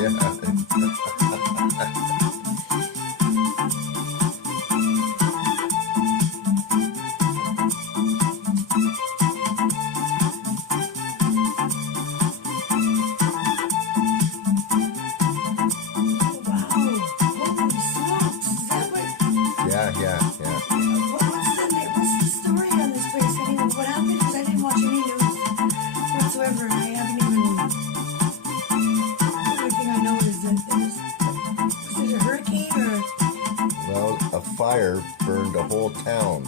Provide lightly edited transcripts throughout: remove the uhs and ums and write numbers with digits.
Yeah, yeah, yeah. What's the story on this place? I mean, what happened? Because I didn't watch any news whatsoever, and I haven't even. The only thing I know is that was it a hurricane or? Well, a fire burned a whole town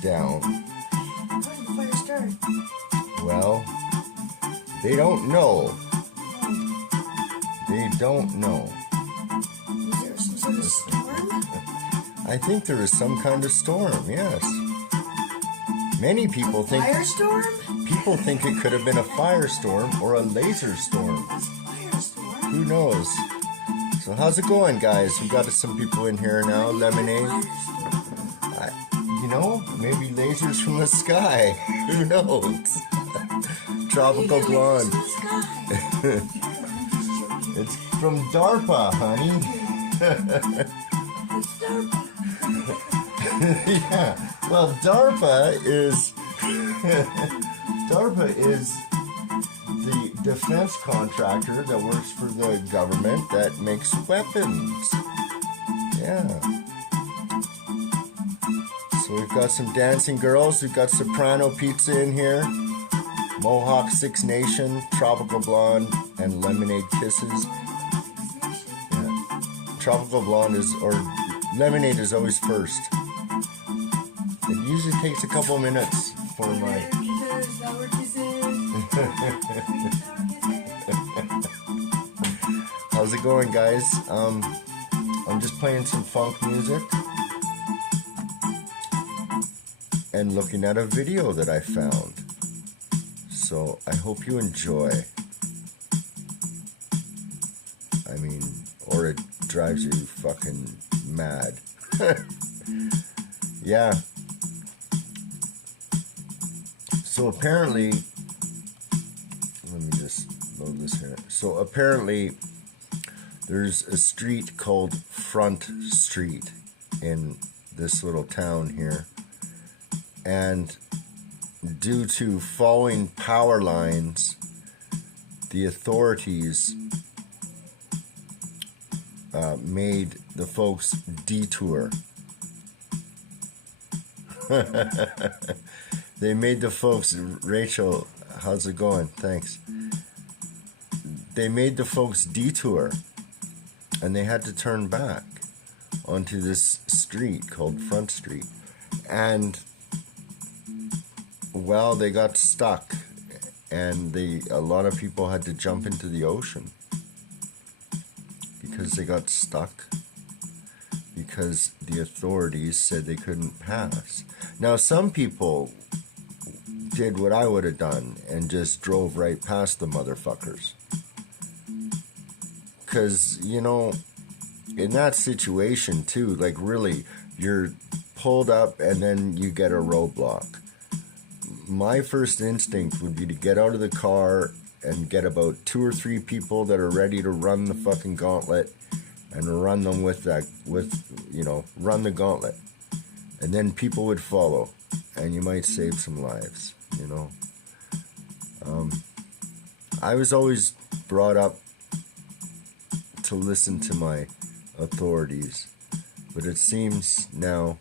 down. How did the fire start? Well, they don't know. Oh, They don't know. was there some sort of storm? I think there is some kind of storm, yes. Many people think Firestorm? it could have been a firestorm or a laser storm. Firestorm? Who knows? So how's it going, guys? We got some people in here now. Lemonade. You know, maybe lasers from the sky. Who knows? Tropical Blonde. It's from DARPA, honey. It's DARPA. Yeah. Well, DARPA is the defense contractor that works for the government that makes weapons. Yeah. So we've got some dancing girls. We've got Soprano Pizza in here, Mohawk Six Nation, Tropical Blonde, and Lemonade Kisses. Yeah. Tropical Blonde Lemonade is always first. It usually takes a couple minutes for my... How's it going, guys? I'm just playing some funk music and looking at a video that I found. So I hope you enjoy. I mean, or it drives you fucking mad. Yeah. So apparently, let me just load this here. So apparently, there's a street called Front Street in this little town here. And due to falling power lines, the authorities made the folks detour. They made the folks, Rachel, how's it going? Thanks. They made the folks detour, and they had to turn back onto this street called Front Street. And, well, they got stuck, and a lot of people had to jump into the ocean because they got stuck, because the authorities said they couldn't pass. Now, some people did what I would have done and just drove right past the motherfuckers. Because, you know, in that situation too, like really, you're pulled up and then you get a roadblock. My first instinct would be to get out of the car and get about 2 or 3 people that are ready to run the fucking gauntlet and run them run the gauntlet. And then people would follow, and you might save some lives, you know. I was always brought up to listen to my authorities, but it seems now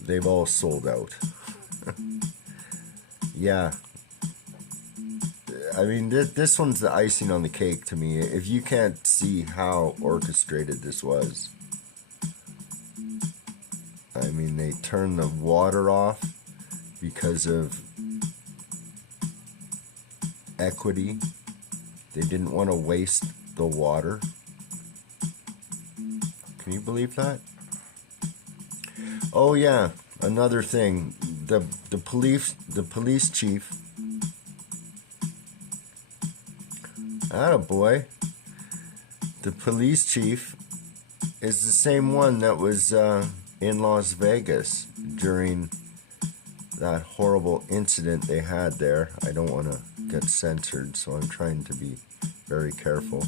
they've all sold out. Yeah. I mean, this one's the icing on the cake to me. If you can't see how orchestrated this was. I mean, they turned the water off because of equity. They didn't want to waste the water. Can you believe that? Oh yeah, another thing. The police chief. Attaboy. The police chief is the same one that was in Las Vegas during that horrible incident they had there. I don't want to get censored, so I'm trying to be very careful.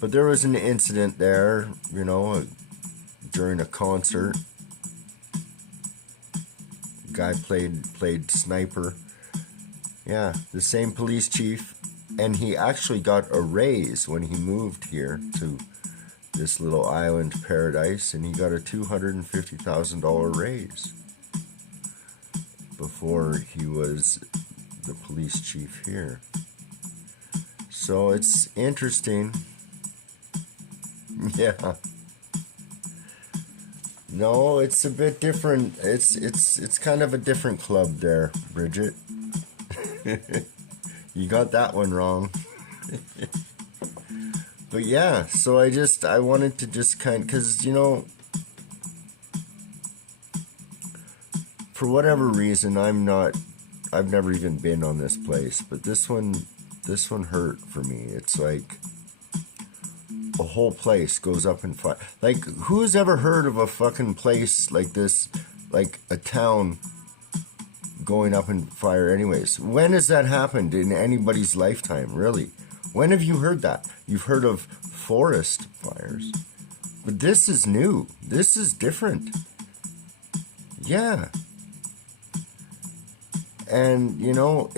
But there was an incident there, you know, during a concert. Guy played sniper. Yeah, the same police chief, and he actually got a raise when he moved here to this little island paradise, and he got a $250,000 raise before he was the police chief here. So it's interesting. Yeah. No, it's a bit different. It's kind of a different club there, Bridget. You got that one wrong. But yeah, so I wanted to just because, you know, for whatever reason, I've never even been on this place, but this one hurt for me. It's like a whole place goes up in fire. Like, who's ever heard of a fucking place like this, like a town going up in fire anyways? When has that happened in anybody's lifetime, really? When have you heard that? You've heard of forest fires. But this is new. This is different. Yeah. And, you know,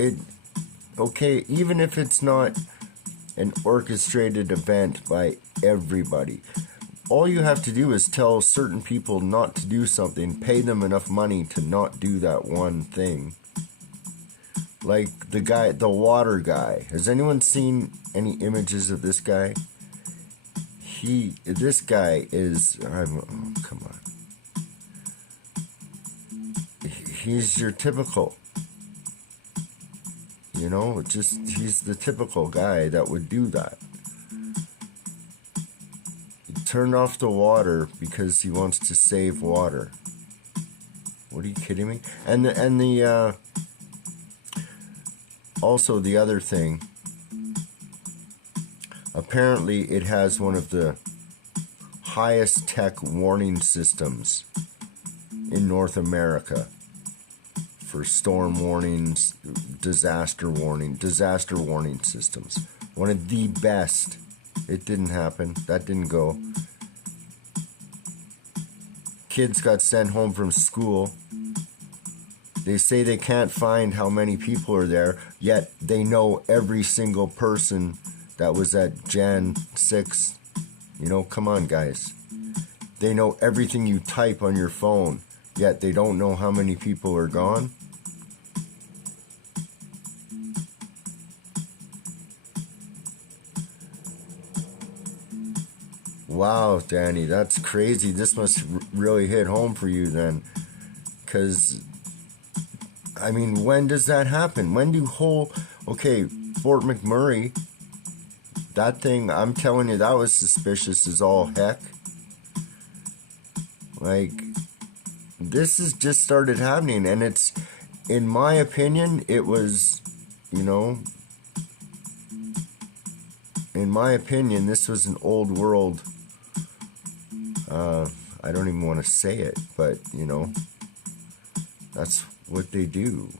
okay, even if it's not an orchestrated event by everybody, all you have to do is tell certain people not to do something, pay them enough money to not do that one thing. Like the water guy. Has anyone seen any images of this guy? This guy is, oh, come on. He's your typical, you know, he's the typical guy that would do that. He turned off the water because he wants to save water. What, are you kidding me? And also the other thing, apparently it has one of the highest tech warning systems in North America for storm warnings, disaster warning systems. One of the best. It didn't happen. That didn't go. Kids got sent home from school. They say they can't find how many people are there, yet they know every single person that was at Jan 6. You know, come on, guys. They know everything you type on your phone, yet they don't know how many people are gone. Wow, Danny, that's crazy. This must really hit home for you then. Because, I mean, when does that happen? When do okay, Fort McMurray, that thing, I'm telling you, that was suspicious as all heck. Like, this has just started happening, and it's, in my opinion, it was, you know, in my opinion, this was an old world, I don't even want to say it, but, you know, that's what they do.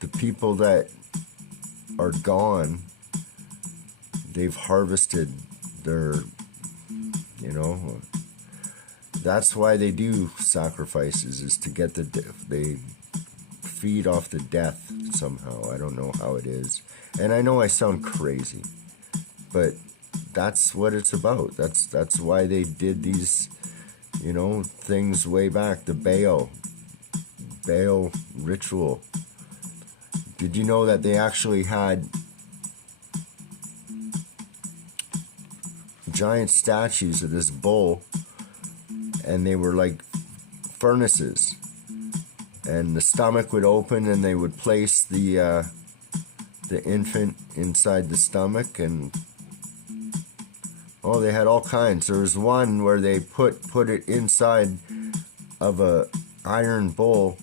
The people that are gone, they've harvested their, you know, that's why they do sacrifices, is to get they feed off the death somehow. I don't know how it is. And I know I sound crazy, but that's what it's about. That's why they did these, you know, things way back. The Baal ritual. Did you know that they actually had giant statues of this bull, and they were like furnaces, and the stomach would open and they would place the infant inside the stomach, and oh, they had all kinds. There was one where they put it inside of a iron bowl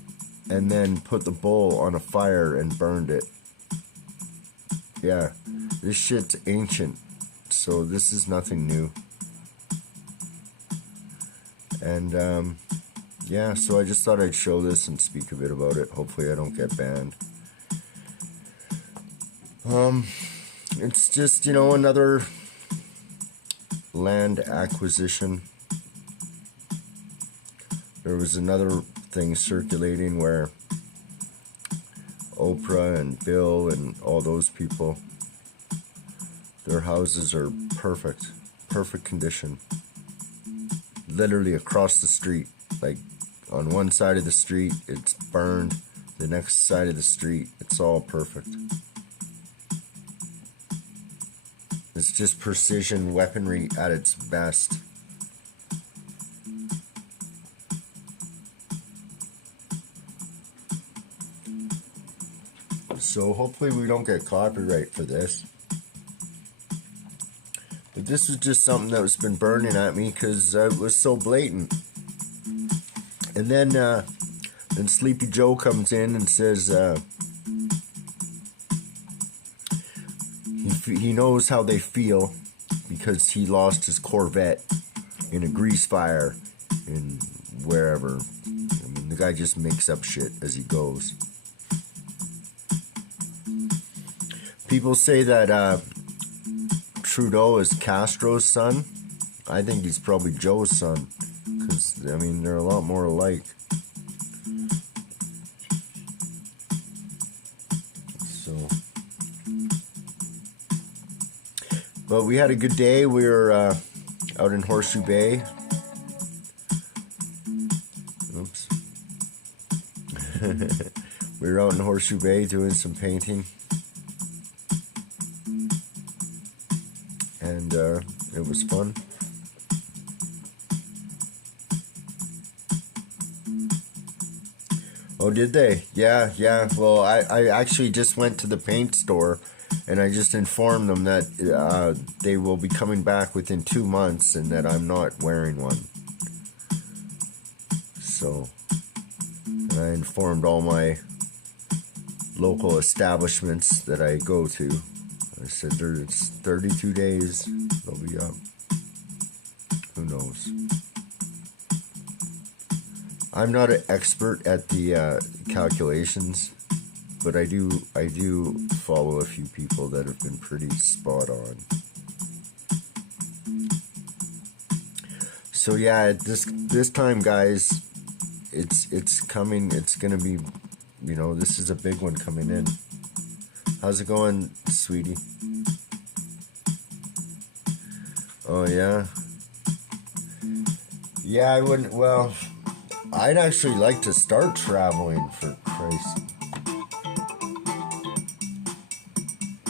and then put the bowl on a fire and burned it. Yeah, this shit's ancient, so this is nothing new. And yeah, so I just thought I'd show this and speak a bit about it. Hopefully I don't get banned. It's just, another land acquisition. There was another thing circulating where Oprah and Bill and all those people, their houses are perfect condition. Literally across the street, like on one side of the street it's burned, the next side of the street it's all perfect. It's just precision weaponry at its best. So hopefully we don't get copyright for this. But this was just something that was been burning at me because it was so blatant. And then Sleepy Joe comes in and says he knows how they feel because he lost his Corvette in a grease fire in wherever. I mean, the guy just makes up shit as he goes. People say that Trudeau is Castro's son. I think he's probably Joe's son, because, I mean, they're a lot more alike. So, but we had a good day. We were out in Horseshoe Bay. Oops. We were out in Horseshoe Bay doing some painting. And it was fun. Oh, did they? Yeah. Well, I actually just went to the paint store and I just informed them that they will be coming back within 2 months and that I'm not wearing one. So, and I informed all my local establishments that I go to. I said it's 32 days, they'll be up. Who knows? I'm not an expert at the calculations, but I do follow a few people that have been pretty spot on. So yeah, this time, guys, it's coming. It's gonna be, this is a big one coming in. How's it going, sweetie? Oh, yeah? Yeah, I wouldn't... Well, I'd actually like to start traveling, for Christ.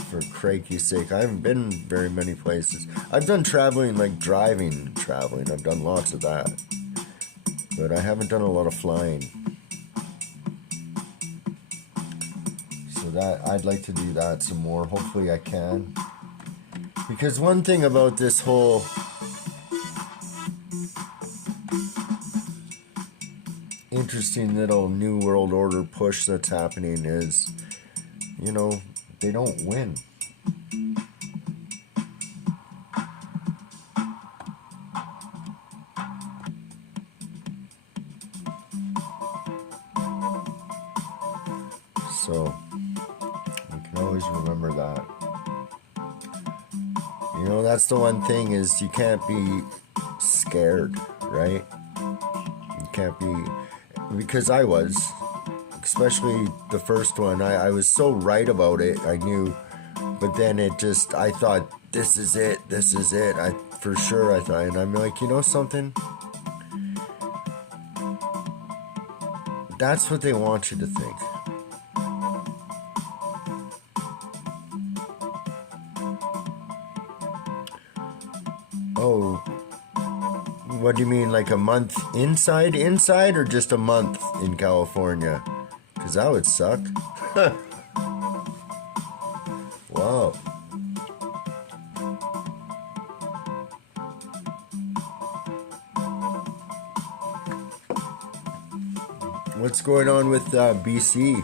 For crikey's sake. I haven't been very many places. I've done traveling, like driving traveling. I've done lots of that. But I haven't done a lot of flying. That I'd like to do that some more. Hopefully I can, because one thing about this whole interesting little New World Order push that's happening is, they don't win. So always remember that. That's the one thing, is you can't be scared, right? You can't be, because I was, especially the first one, I was so right about it, I knew, but then I thought, this is it, for sure, I thought, and I'm like, something? That's what they want you to think. Oh, what do you mean, like a month inside, or just a month in California? Because that would suck. Wow. What's going on with BC?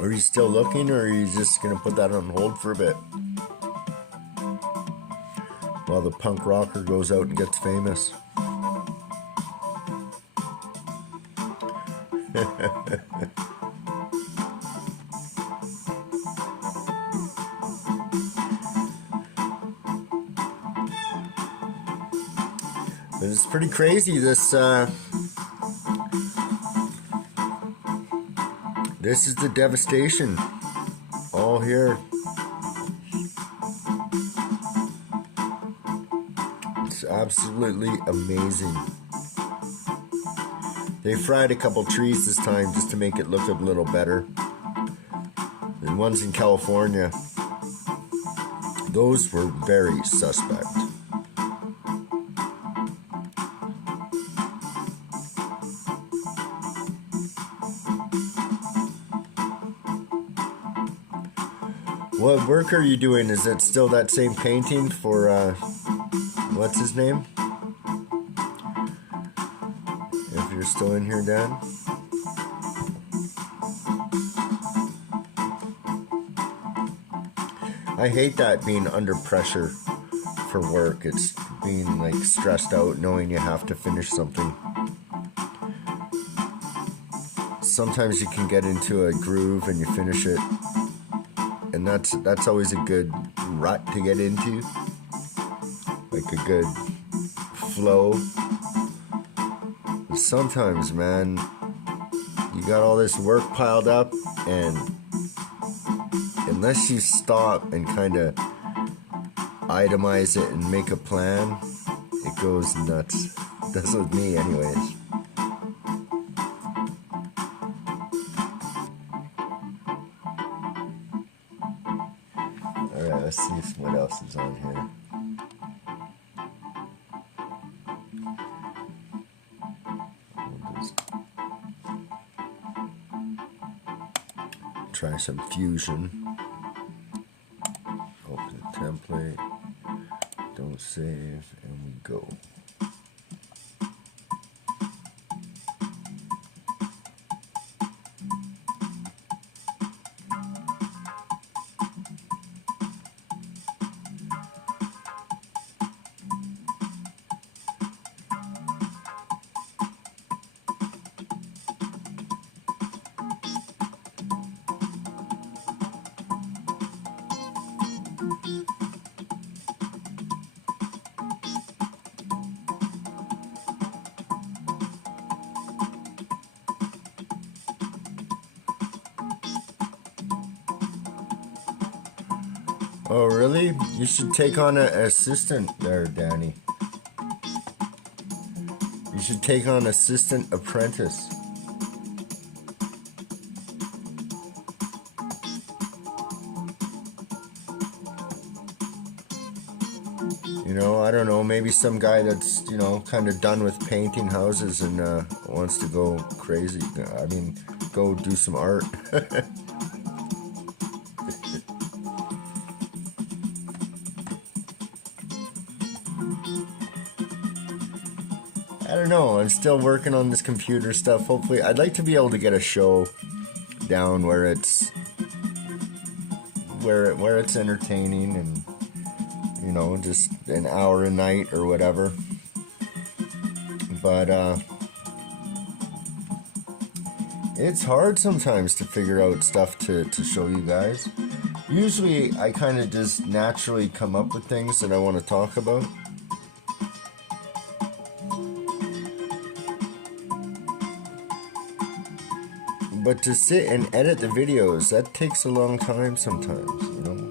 Are you still looking, or are you just going to put that on hold for a bit? While the punk rocker goes out and gets famous. But it's pretty crazy. This is the devastation all here. It's absolutely amazing. They fried a couple trees this time just to make it look a little better. The ones in California, those were very suspect. What work are you doing? Is it still that same painting for, what's his name? If you're still in here, Dad. I hate that, being under pressure for work. It's being like stressed out knowing you have to finish something. Sometimes you can get into a groove and you finish it, and that's always a good rut to get into, like a good flow. But sometimes, man, you got all this work piled up, and unless you stop and kind of itemize it and make a plan, it goes nuts. That's with me anyways. Alright, let's see what else is on here. We'll just try some fusion. Open template, don't save, and we go. Oh, really? You should take on an assistant there, Danny. You should take on assistant apprentice. You know, I don't know, maybe some guy that's, you know, kind of done with painting houses and wants to go crazy. I mean, go do some art. I don't know, I'm still working on this computer stuff. Hopefully, I'd like to be able to get a show down where it's where it's entertaining and, you know, just an hour a night or whatever. But it's hard sometimes to figure out stuff to show you guys. Usually I kind of just naturally come up with things that I want to talk about. But to sit and edit the videos, that takes a long time sometimes, you know?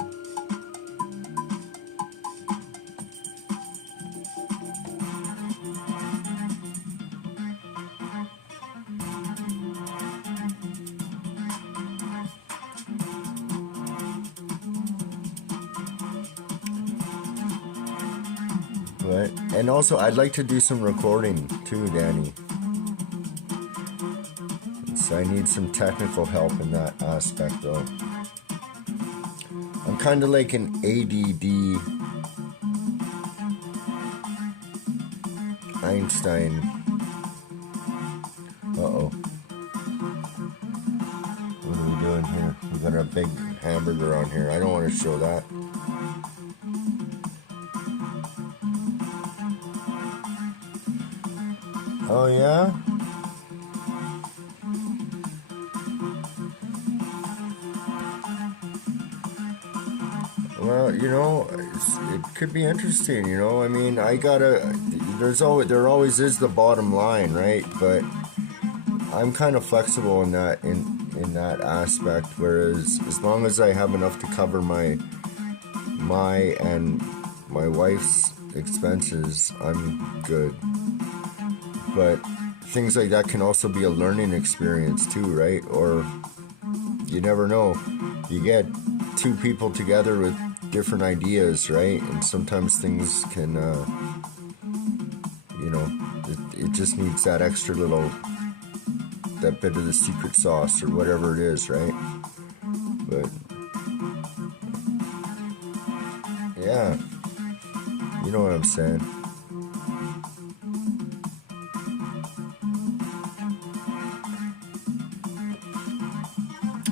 But, and also, I'd like to do some recording too, Danny. I need some technical help in that aspect, though. I'm kind of like an ADD Einstein. Uh-oh. What are we doing here? We got a big hamburger on here. I don't want to show that. Oh, yeah? it could be interesting. I mean, there always is the bottom line, right? But I'm kind of flexible in that aspect. Whereas as long as I have enough to cover my and my wife's expenses, I'm good. But things like that can also be a learning experience too, right? Or you never know. You get two people together with different ideas, right? And sometimes things can, it just needs that extra little, that bit of the secret sauce or whatever it is, right? But yeah, you know what I'm saying.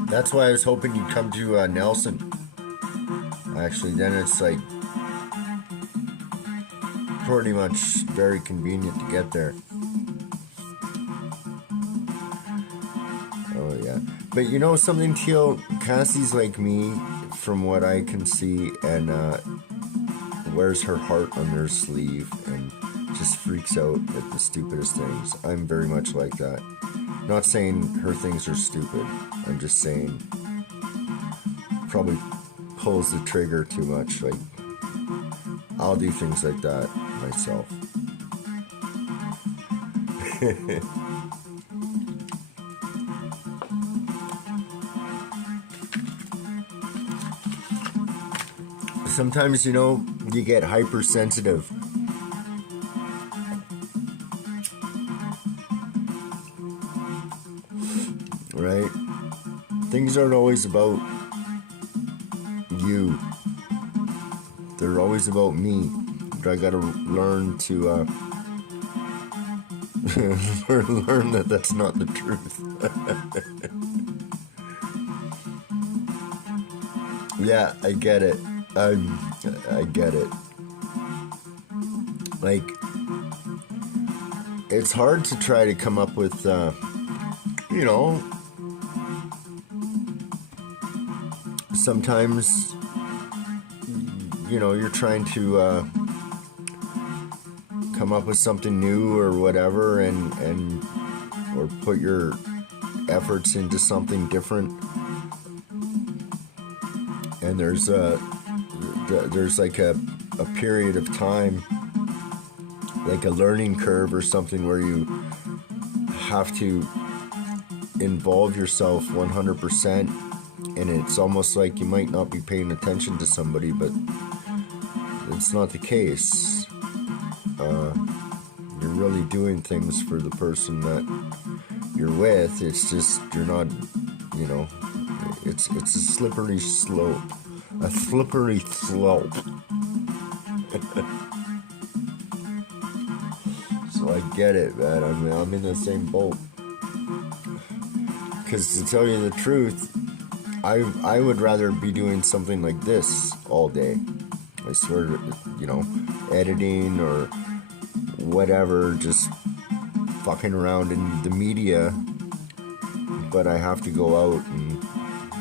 That's why I was hoping you'd come to Nelson. Actually, then it's like pretty much very convenient to get there. Oh yeah, but something, Teal, Cassie's like me from what I can see, and wears her heart on her sleeve and just freaks out at the stupidest things. I'm very much like that. Not saying her things are stupid. I'm just saying probably pulls the trigger too much. Like, I'll do things like that myself. Sometimes, you get hypersensitive. Right? Things aren't always about you. They're always about me. But I gotta learn to learn that that's not the truth. Yeah, I get it. I get it. Like, it's hard to try to come up with, sometimes, you're trying to come up with something new or whatever, and or put your efforts into something different, and there's like a period of time, like a learning curve or something, where you have to involve yourself 100%, and it's almost like you might not be paying attention to somebody, but it's not the case. You're really doing things for the person that you're with. It's just you're not, it's a slippery slope. A slippery slope. So I get it, man. I'm in the same boat. Because to tell you the truth, I would rather be doing something like this all day. I swear to, editing or whatever, just fucking around in the media. But I have to go out and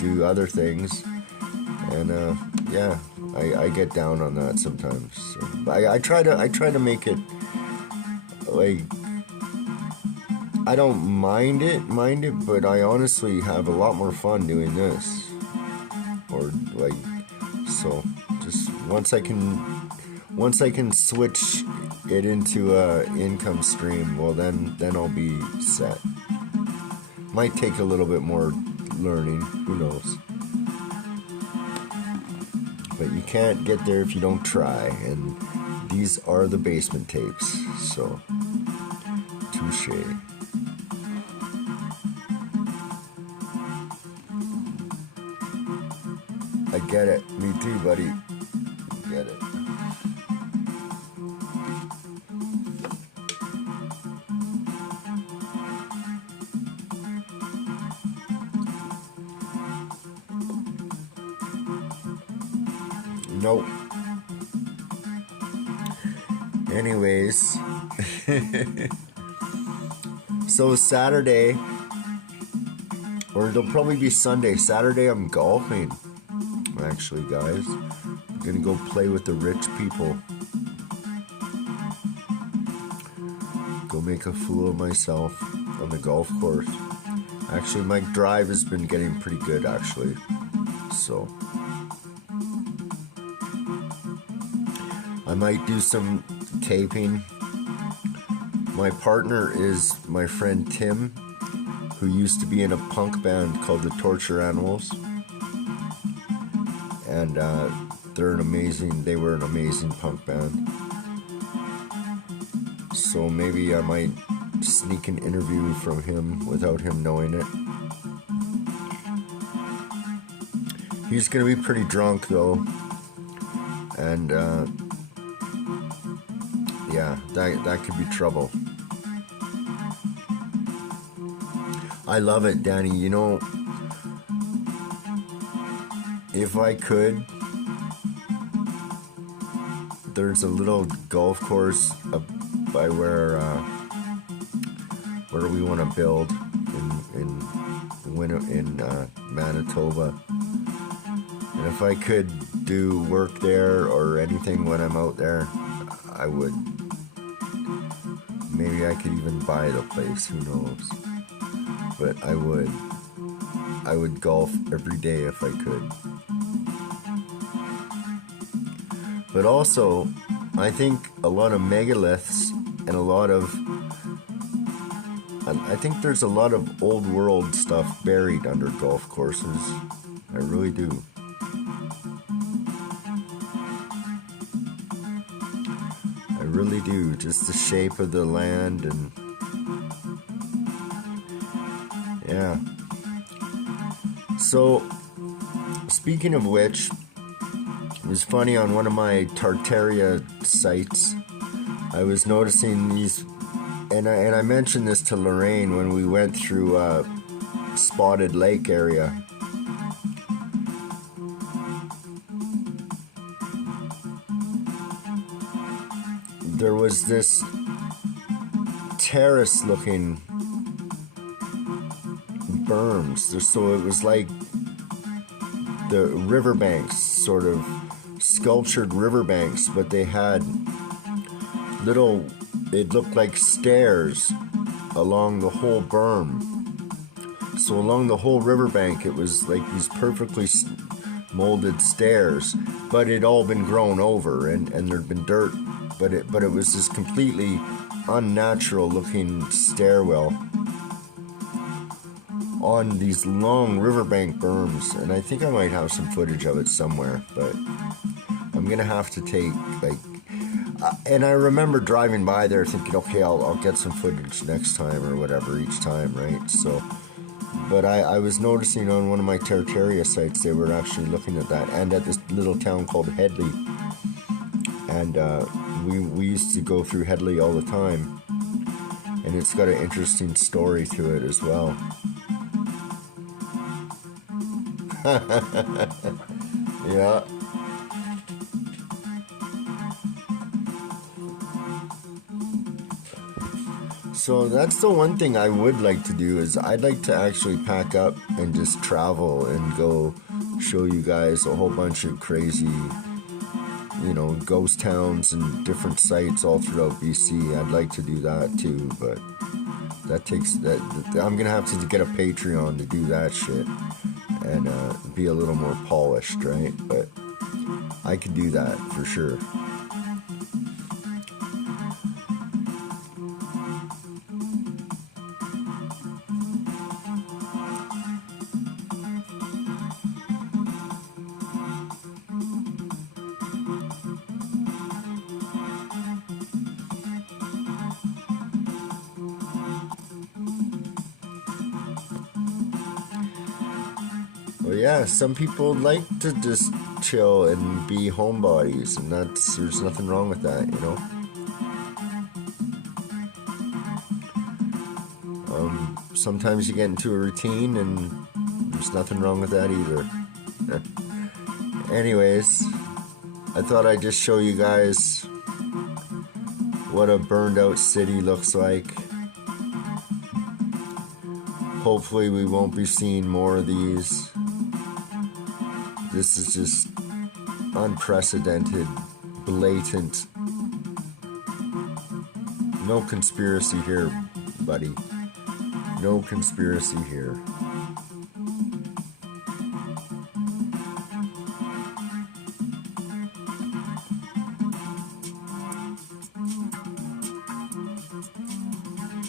do other things. And yeah, I get down on that sometimes. So, I try to make it like, I don't mind it, but I honestly have a lot more fun doing this. Or like, so just once I can switch it into a income stream, well then I'll be set. Might take a little bit more learning, who knows. But you can't get there if you don't try, and these are the basement tapes, so touche. I get it. Me too, buddy. Get it. Nope. Anyways. So Saturday, or it'll probably be Sunday. Saturday I'm golfing. Actually, guys. Gonna go play with the rich people. Go make a fool of myself on the golf course. Actually, my drive has been getting pretty good, actually. So I might do some taping. My partner is my friend Tim, who used to be in a punk band called the Torture Animals. And they were an amazing punk band. So maybe I might sneak an interview from him without him knowing it. He's gonna be pretty drunk though. And yeah, that could be trouble. I love it, Danny. You know, if I could, there's a little golf course up by where we want to build in Manitoba. And if I could do work there or anything when I'm out there, I would. Maybe I could even buy the place, who knows. But I would golf every day if I could. But also, I think a lot of megaliths and I think there's a lot of old world stuff buried under golf courses. I really do. I really do. Just the shape of the land and yeah. So, speaking of which, it was funny on one of my Tartaria sites, I was noticing these, and I mentioned this to Lorraine when we went through Spotted Lake area. There was this terrace-looking berms, so it was like the riverbanks, sort of sculptured riverbanks, but they had little, it looked like stairs along the whole berm. So along the whole riverbank, it was like these perfectly molded stairs, but it all been grown over and there'd been dirt, but it was this completely unnatural looking stairwell on these long riverbank berms, and I think I might have some footage of it somewhere, but I'm gonna have to take and I remember driving by there thinking, okay, I'll get some footage next time or whatever each time, right? So, but I was noticing on one of my Tartaria sites they were actually looking at that, and at this little town called Headley, and we used to go through Headley all the time, and it's got an interesting story to it as well. Yeah. So that's the one thing I would like to do, is I'd like to actually pack up and just travel and go show you guys a whole bunch of crazy, ghost towns and different sites all throughout BC. I'd like to do that too, but that takes that. I'm gonna have to get a Patreon to do that shit and be a little more polished, right? But I could do that for sure. Well, yeah, some people like to just chill and be homebodies, and there's nothing wrong with that, Sometimes you get into a routine, and there's nothing wrong with that either. Anyways, I thought I'd just show you guys what a burned out city looks like. Hopefully we won't be seeing more of these. This is just unprecedented, blatant. No conspiracy here, buddy. No conspiracy here.